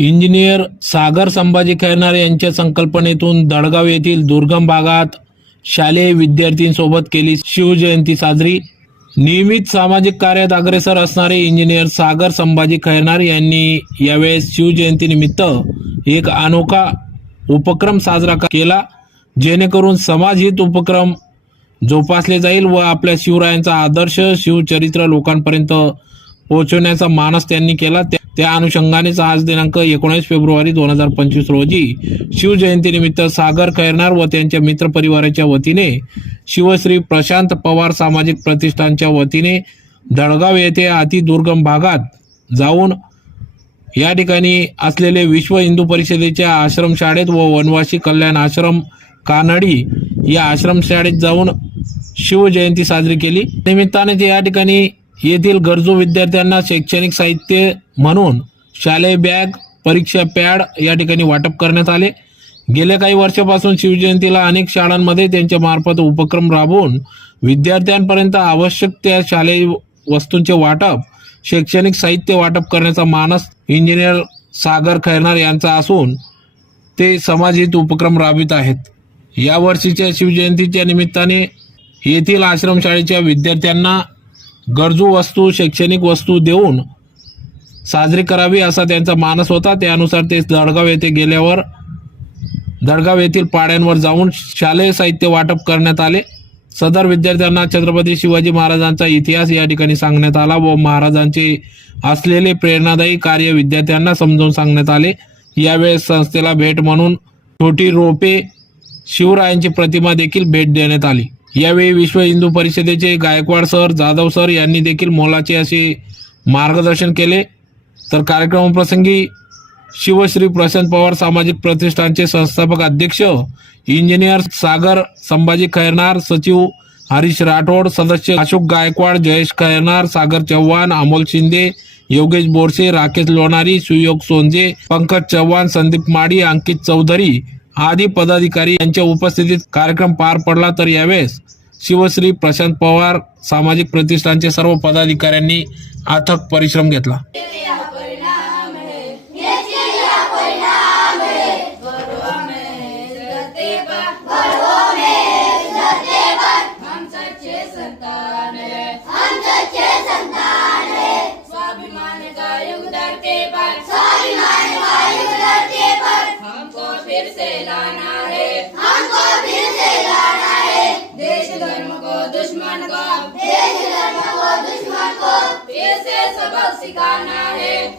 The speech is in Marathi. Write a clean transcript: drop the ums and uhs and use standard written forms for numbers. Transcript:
इंजिनियर सागर संभाजी खैरनार यांच्या संकल्पनेतून दडगाव येथील दुर्गम भागात शालेय विद्यार्थ्यांसोबत केली शिवजयंती साजरी। नियमित सामाजिक कार्यात अग्रेसर असणारे इंजिनियर सागर संभाजी खैरनार यांनी यावेळेस शिवजयंतीनिमित्त एक अनोखा उपक्रम साजरा केला, जेणेकरून समाजहित उपक्रम जोपासले जाईल व आपल्या शिवरायांचा आदर्श शिवचरित्र लोकांपर्यंत पोहोचवण्याचा मानस त्यांनी केला। त्या अनुषंगानेच आज दिनांक 19 फेब्रुवारी 2025 रोजी शिवजयंतीनिमित्त सागर खैरनार व त्यांच्या मित्रपरिवाराच्या वतीने शिवश्री प्रशांत पवार सामाजिक प्रतिष्ठानच्या वतीने दडगाव येथे अतिदुर्गम भागात जाऊन या ठिकाणी असलेले विश्व हिंदू परिषदेच्या आश्रमशाळेत व वनवासी कल्याण आश्रम कानडी या आश्रमशाळेत जाऊन शिवजयंती साजरी केली। निमित्ताने या ठिकाणी येथील गरजू विद्यार्थ्यांना शैक्षणिक साहित्य म्हणून शालेय बॅग, परीक्षा पॅड या ठिकाणी वाटप करण्यात आले। गेल्या काही वर्षापासून शिवजयंतीला अनेक शाळांमध्ये त्यांच्या मार्फत उपक्रम राबवून विद्यार्थ्यांपर्यंत आवश्यक त्या शालेय वस्तूंचे वाटप, शैक्षणिक साहित्य वाटप करण्याचा मानस इंजिनियर सागर खैरनार यांचा असून ते समाजहित उपक्रम राबवित आहेत। या वर्षीच्या शिवजयंतीच्या निमित्ताने येथील आश्रमशाळेच्या विद्यार्थ्यांना गरजू वस्तू, शैक्षणिक वस्तू देऊन साजरी करावी असा त्यांचा मानस होता। त्यानुसार ते दडगाव येथे गेल्यावर दडगाव येथील पाड्यांवर जाऊन शालेय साहित्य वाटप करण्यात आले। सदर विद्यार्थ्यांना छत्रपती शिवाजी महाराजांचा इतिहास या ठिकाणी सांगण्यात आला व महाराजांचे असलेले प्रेरणादायी कार्य विद्यार्थ्यांना समजावून सांगण्यात आले। यावेळेस संस्थेला भेट म्हणून छोटी रोपे, शिवरायांची प्रतिमा देखील भेट देण्यात आली। यावेळी विश्व हिंदू परिषदेचे गायकवाड सर, जाधव सर यांनी देखील मोलाचे असे मार्गदर्शन केले। तर कार्यक्रमाप्रसंगी शिवश्री प्रशांत पवार सामाजिक प्रतिष्ठानचे संस्थापक अध्यक्ष इंजिनियर सागर संभाजी खैरनार, सचिव हरीश राठोड, सदस्य अशोक गायकवाड, जयेश खैरनार, सागर चव्हाण, अमोल शिंदे, योगेश बोरसे, राकेश लोणारी, सुयोग सोंजे, पंकज चव्हाण, संदीप माडी, अंकित चौधरी आदी पदाधिकारी यांच्या उपस्थितीत कार्यक्रम पार पडला। तर यावेळेस शिवश्री प्रशांत पवार सामाजिक प्रतिष्ठानचे सर्व पदाधिकाऱ्यांनी अथक परिश्रम घेतला। दुश्मन को फिर से सबक सिखाना है।